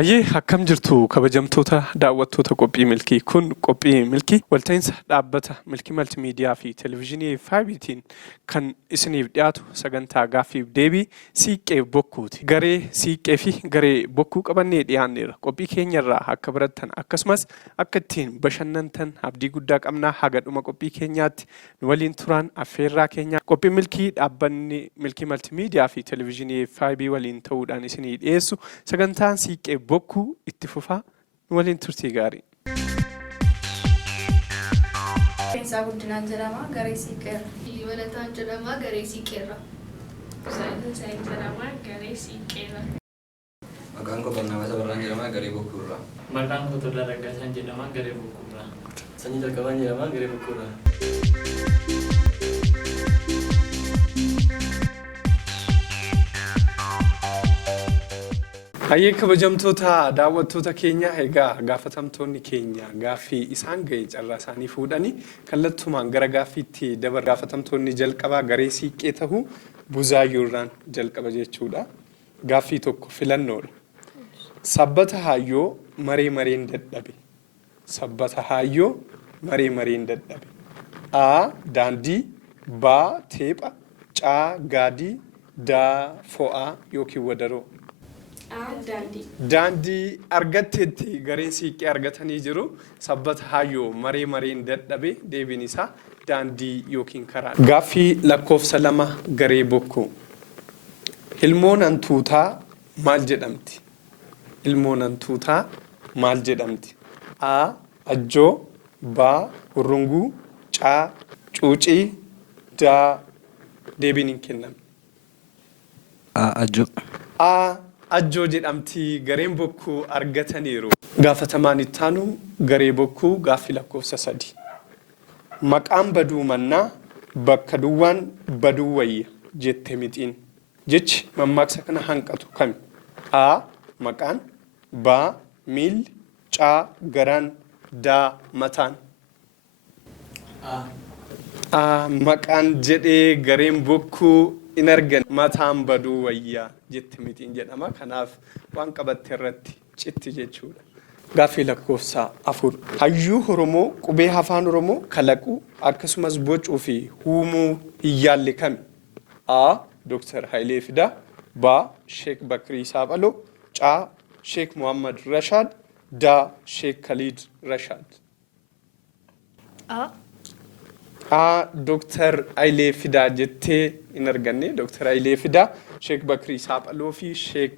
Hayyee akkam jirtu kabajamtoota daawwattoota qophii milkii kun qophii milkii walta'iinsa dhaabbata milkii maltiimiidiyaa fi televezyiinii faayitiin kan isiniif dhiyaatu sagantaa gaaffiif deebii siiqqee bokkuuti. Garee siiqqee fi garee bokkuu qabannee dhiyaanneera. Qophii keenyarraa akka barattan akkasumas akka ittiin bashannantan abdii guddaa qabnaa haga dhuma qophii keenyaatti nu waliin turan affeerraa keenya. Qophii milkii dhaabbanni milkii maltiimiidiyaa fi televezyiinii faayibii waliin ta'uudhaan isinii dhiyeessu sagantaan siiqqee bokkuu itti fufaa nu waliin turtii gaarii. Pensaa guddinaan jedhama garee siiqqeerra. Walataan jedhama garee siiqqeerra. Saayinsaayii jedhama garee siiqqeerra. Maqaan koo Barnaabaas Abarraan jedhama garee bokkuurra. Maqaan koo Tolaa Raggaasaan jedhama garee bokkuurra. Sanyii Jalqabaan jedhama garee bokkuurra. Hayyee kabajamtoota daawwattoota keenya egaa gaafatamtoonni keenya gaaffii isaan ga'e carraa isaanii fuudhanii kallattumaan gara gaaffiitti dabar gaafatamtoonni jalqabaa garee siiqqee ta'uu buzaayyoorraan jalqaba jechuudha. Gaaffii tokko filannoodha. Sabbata haayyoo maree mareen dadhabe. Sabbata haayyoo maree mareen dadhabe. A. Daandii. B. Teepha. C. Gaadii. D. Fo'aa yookiin wadaroo. Daandii argatteetti gareen siiqqee argatanii jiru. Sabbata haayyoo maree mareen dadhabe deebiin isaa daandii yookiin karaa. Gaaffii lakkoofsa 2 garee bokkuu. Ilmoon hantuutaa maal jedhamti? Ilmoon hantuutaa maal jedhamti? A. Ajjoo. B. Urrunguu. C. Cuucii. D. Deebiin hin kennamu. Ajjoo. A. Ajjoo jedhamti gareen bokkuu argataniiru. Gaafatamaan ittaanu garee bokkuu gaaffii lakkoofsa 3. Maqaan baduu mannaa bakka duwwaan baduu wayya jette mixiin. Jechi mammaaksa kana hanqatu kami? A. Maqaan. B. Miilli. C. Garaan. D. Mataan. A. Maqaan jedhee gareen bokkuu in argan mataan baduu wayyaa jette mixiin jedhama. Kanaaf waan qabatte irratti citti jechuudha. Gaaffii lakkoofsa 4. Hayyuu Oromoo qubee afaan Oromoo kalaquu akkasumas bocuu fi uumuu hin yaalle kami? A. Dr. Hayilee Fidaa. B. Sheek Bakrii Saaphaloo. C. Sheek Muhammad Rashaad. D. Sheek Khalid Rashaad. A. Dr. Hayilee Fidaa jettee hin arganne. Dr. Hayilee Fidaa, Sheek Bakrii Saaphaloo fi Sheek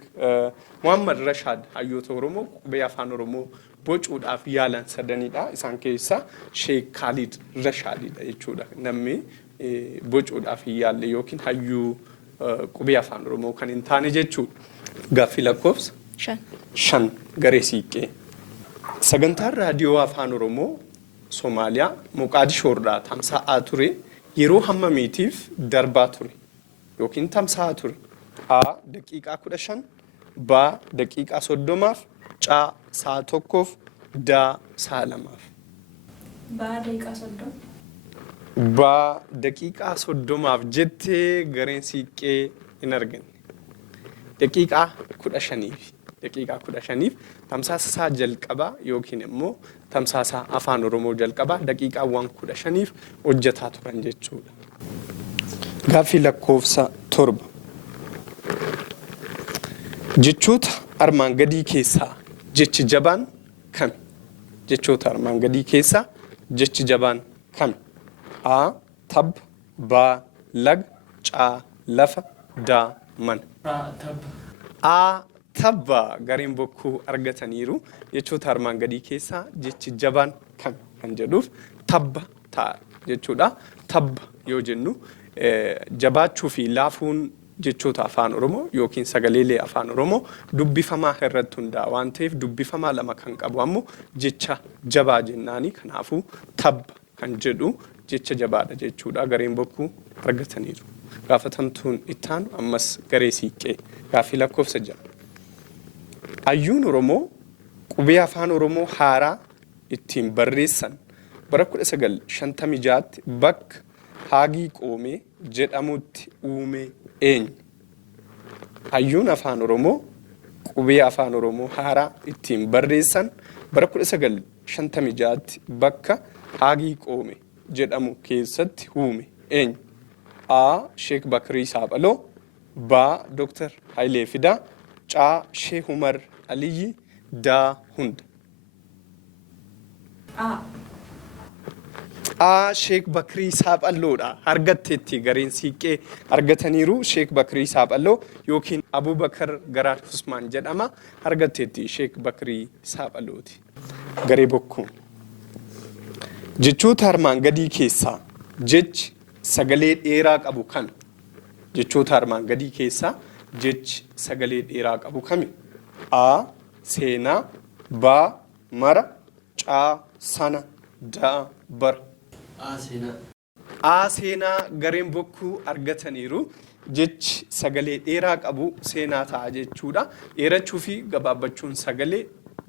Muhammad Rashaad hayyoota Oromoo qubee afaan Oromoo bocuudhaaf yaalan sadanidha. Isaan keessaa Sheek Khalid Rashaadidha jechuudha. Namni bocuudhaaf hin yaalle yookiin hayyuu qubee afaan Oromoo kan hin taane jechuudha. Gaaffii lakkoofsa 5 garee siiqqee. Sagantaan raadiyoo afaan Oromoo Somaaliyaa Moqaadishoorraa tamsa'aa ture yeroo hammamiitiif darbaa ture yookiin tamsa'aa ture? A. Daqiiqaa 15. B. Daqiiqaa 30. C. Sa'a 1. D. Sa'a 2. B. Daqiiqaa 30 jettee gareen siiqqee hin arganne. Daqiiqaa 15. Daqiiqaa 15 tamsaasa isaa jalqabaa yookiin immoo tamsaasa afaan Oromoo jalqabaa daqiiqaawwan 15 hojjetaa turan jechuudha. Gaaffii lakkoofsa 7. Jechoota armaan gadii keessaa jechi jabaan kami? Jechoota armaan gadii keessaa jechi jabaan kami? A. Tabba. B. Laga. C. Lafa. D. Mana. A. Tabba gareen bokkuu argataniiru. Jechoota armaan gadii keessaa jechi jabaan kami kan jedhuuf tabba ta'a jechuudha. Tabba yoo jennu jabaachuu fi laafuun jechoota afaan Oromoo yookiin sagaleelee afaan Oromoo dubbifamaa irratti hundaa'a waan ta'eef dubbifamaa 2 kan qabu ammoo jecha jabaa jennaani. Kanaafuu tabba kan jedhu jecha jabaadha jechuudha. Gareen bokkuu argataniiru. Gaafatamtuun ittaanu ammas garee siiqqee gaaffii lakkoofsa 6. Hayyuun Oromoo qubee afaan Oromoo haaraa ittiin barreessan bara 1956tti bakka Haagii Qoomee jedhamutti uume eenyu? Hayyuun afaan Oromoo qubee afaan Oromoo haaraa ittiin barreessan bara 1956tti bakka Haagii Qoome jedhamu keessatti uume eenyu? A. Sheek Bakirii Saaphaloo, B. Dr. Hayilee Fidaa, C. Sheek Umar Aliyyi, D. Hunda. A. Sheek Bakirii Saaphalloodha. Argatteetti gareen siiqqee argataniiru. Sheek Bakirii Saaphalloo yookiin Abubakar Garaar Usmaan jedhama. Argatteetti Sheek Bakirii Saaphallooti. Garee bokkuu. Jechoota armaan gadii keessaa jechi sagalee dheeraa qabu kami? Jechoota armaan gadii keessaa jechi sagalee dheeraa qabu kami? A. Seenaa, B. Mara, C. Sana, D. Bara. Seenaa. A. Seenaa gareen bokkuu argataniiru. Jechi sagalee dheeraa qabu seenaa ta'a jechuudha. Dheerachuu fi gabaabbachuun sagalee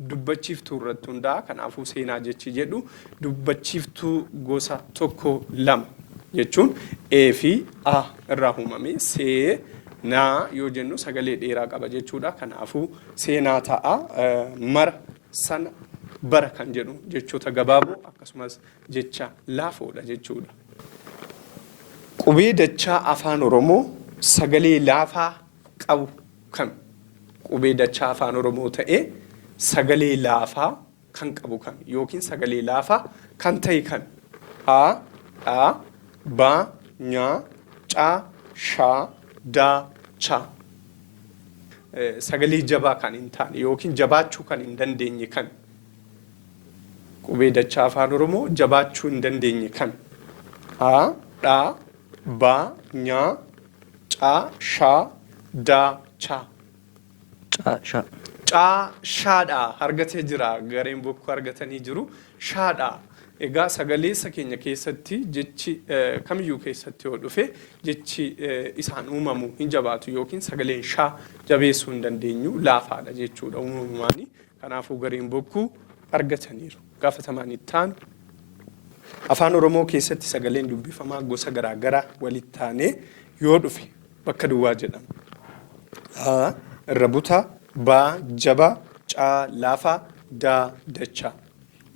dubbachiiftuu irratti hundaa'a. Kanaafuu seenaa jechi jedhu dubbachiiftuu gosa tokko lama jechuun E fi A irraa uumame. Seenaa yoo jennu sagalee dheeraa qaba jechuudha. Kanaafuu seenaa ta'a. Mara, sana, bara kan jedhu jechoota gabaaboo akkasumas jecha laafoodha jechuudha. Qubee dachaa afaan Oromoo sagalee laafaa qabu kami? Qubee dachaa afaan Oromoo ta'ee sagalee laafaa kan qabu kami? Yookiin sagalee laafaa kan ta'e kami? A. Dha, Ba, Nya, Ca, Sha, Da, Cha. Sagalee jabaa kan hin taane yookiin jabaachuu kan hin dandeenye kami? Qubee dachaa afaan Oromoo jabaachuu hin dandeenye kami? A. Dha, Ba, Nya, Ca, Sha, Da, Cha. Sha. Shaadha argatee jira. Gareen bokkuu argatanii jiru. Shaadha. Egaa sagaleessa keenya keessatti jechi kamiyyuu keessatti yoo dhufe jechi isaan uumamu hin jabaatu yookiin sagaleen shaa jabeessuu hin dandeenyu laafaadha jechuudha uumamumaani. Kanaafuu gareen bokkuu argataniiru. Gaafatamaan itti aanu afaan Oromoo keessatti sagaleen dubbifamaa gosa garaa garaa walitti taanee yoo dhufe bakka duwwaa jedhama. A. Irra butaa, B. Jabaa, C. Laafaa, D. Dachaa.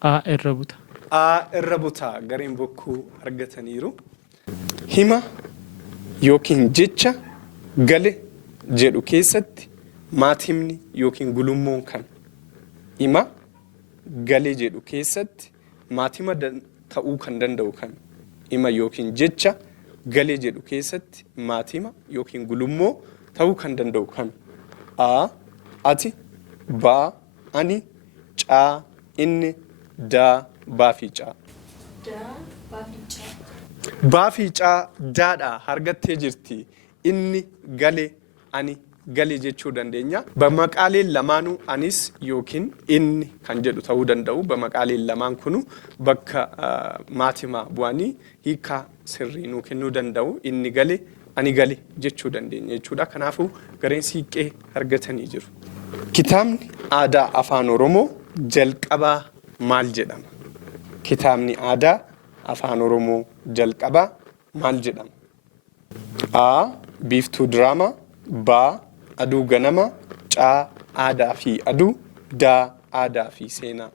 A. Irra buta. A. Irra butaa gareen bokkuu argataniiru. Hima yookiin jecha gale jedhu keessatti maatimni yookiin gulummoon kan? Hima gale jedhu keessatti maatima ta'uu kan danda'u kan? Hima yookiin jecha gale jedhu keessatti maatima yookiin gulummoo ta'uu kan danda'u kan? A. Ati, B. Ani, C. Inni, D. Baa fi Caa. Baa fi Caa daadha argattee jirti. Inni gale, ani gale jechuu dandeenya. Bamaqaaleen lamaanuu anis yookiin inni kan jedhu ta'uu danda'u. Bamaqaaleen lamaan kunu bakka maatima bu'anii hiika sirrii nuu kennuu danda'u. Inni gale, ani gale jechuu dandeenya jechuudha. Kanaafuu gareen siiqqee argatanii jiru. Kitaabni aadaa afaan Oromoo jalqabaa maal jedhama? Kitaabni aadaa afaan Oromoo jalqabaa maal jedhama? A. Biiftuu diraamaa, B. Aduu ganama, C. Aadaa fi aduu, D. Aadaa fi seenaa.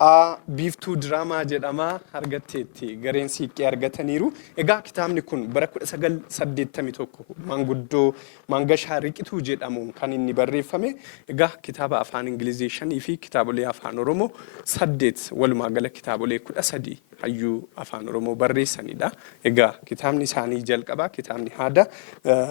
A. Biiftuu diraamaa jedhama argatteetti gareen siiqqee argataniiru. Egaa kitaabni kun bara 1981 manguddoo Mangashaa Riqituu jedhamuun kan inni barreeffame. Egaa kitaaba afaan Ingilizii 5 fi kitaabolee afaan Oromoo 8 walumaa gala kitaabolee 13 hayyuu afaan Oromoo barreessanidha. Egaa kitaabni isaanii jalqabaa kitaabni aadaa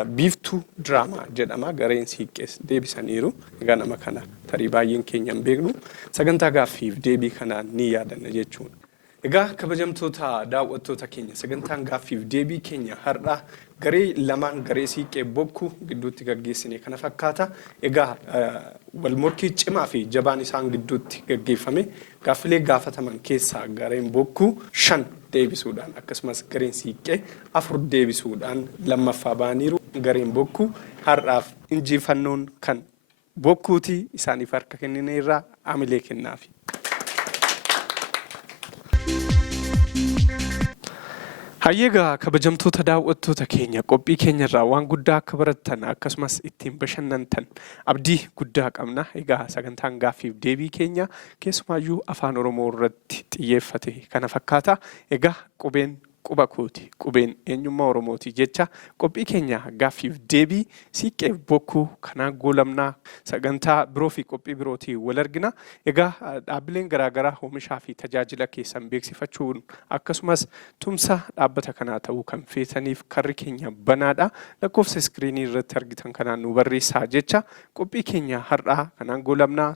biiftuu diraamaa jedhama gareen siiqqees deebisaniiru. Egaa nama kana tarii baay'een keenya hin beeknu sagantaa gaaffiif deebii kanaan ni yaadanna jechuudha. Egaa kabajamtoota daawwattoota keenya sagantaan gaaffiif deebii keenya har'aa garee lamaan garee siiqqee bokkuu gidduutti gaggeessine kana fakkaata. Egaa walmorkii cimaa fi jabaan isaan gidduutti gaggeeffame gaaffilee gaafataman keessaa gareen bokkuu 5 deebisuudhaan akkasumas gareen siiqqee 4 deebisuudhaan lammaffaa ba'aniiru. Gareen bokkuu har'aaf injifannoon kan bokkuuti isaaniif harka kennineerraa amilee kennaafi. Hayyeegaa kabajamtoota daawwattoota keenya qophii keenyarraa waan guddaa akka barattan akkasumas ittiin bashannantan abdii guddaa qabna. Egaa sagantaan gaaffiif deebii keenya keessumaayyuu afaan Oromoo irratti xiyyeeffate kana fakkaata. Egaa qubeen quba kooti qubeen eenyummaa Oromooti jecha qophii keenya gaaffiif deebii siiqqee bokkuu kanaan goolamnaa sagantaa biroo fi qophii birootii wal argina. Egaa dhaabbileen garaagaraa oomishaa fi tajaajila keessan beeksifachuun akkasumas tumsa dhaabbata kanaa ta'uu kan feetaniif karri keenya banaadha. Lakkoofsa iskiriinii irratti argitan kanaan nu barreessaa jecha qophii keenya har'aa kanaan goolamnaa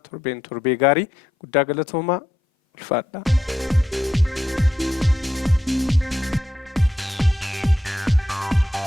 torbee gaarii guddaa galatoomaa ulfaadha.